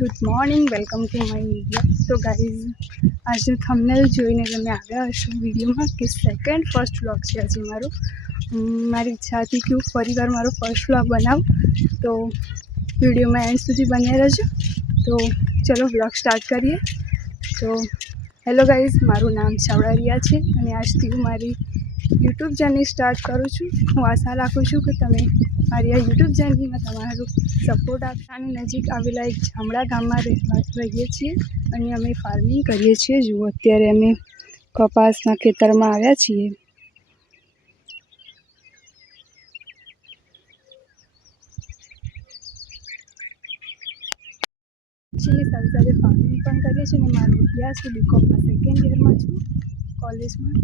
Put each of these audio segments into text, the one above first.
Good morning, welcome to my blog. તો guys, આજે thumbnail જોઈને તમે આવ્યા હશો વિડીયોમાં કે ફર્સ્ટ વ્લોગ છે આજે મારો. મારી ઈચ્છા હતી કે હું ફરીવાર મારો ફર્સ્ટ વ્લોગ બનાવું, તો વિડીયોમાં એન્ડ સુધી બન્યા રહેજો. તો ચલો વ્લોગ સ્ટાર્ટ કરીએ. તો હેલો ગાઈઝ, મારું નામ ચાવડા રિયા છે અને આજથી હું મારી યુટ્યુબ ચેનલ સ્ટાર્ટ કરું છું. હું આશા રાખું છું કે તમે મારી આ યુટ્યુબ ચેનલમાં તમારું સપોર્ટ આપવાની. નજીક આવેલા એક જામડા ગામમાં રહીએ છીએ અને અમે ફાર્મિંગ કરીએ છીએ. જુઓ, અત્યારે અમે કપાસના ખેતરમાં આવ્યા છીએ. સાથે સાથે ફાર્મિંગ પણ કરીએ છીએ અને મારો અભ્યાસ બીકોમમાં સેકન્ડ યરમાં છું કોલેજમાં.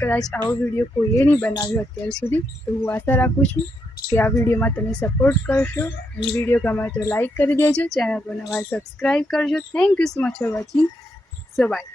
કદાચ આવો વિડીયો કોઈએ નહીં બનાવ્યો અત્યાર સુધી, તો હું આશા રાખું છું કે આ વિડીયોમાં તમે સપોર્ટ કરશો અને વિડીયો ગમે તો લાઈક કરી દેજો. ચેનલ પર નવા સબસ્ક્રાઈબ કરજો. Thank you so much for watching. So by.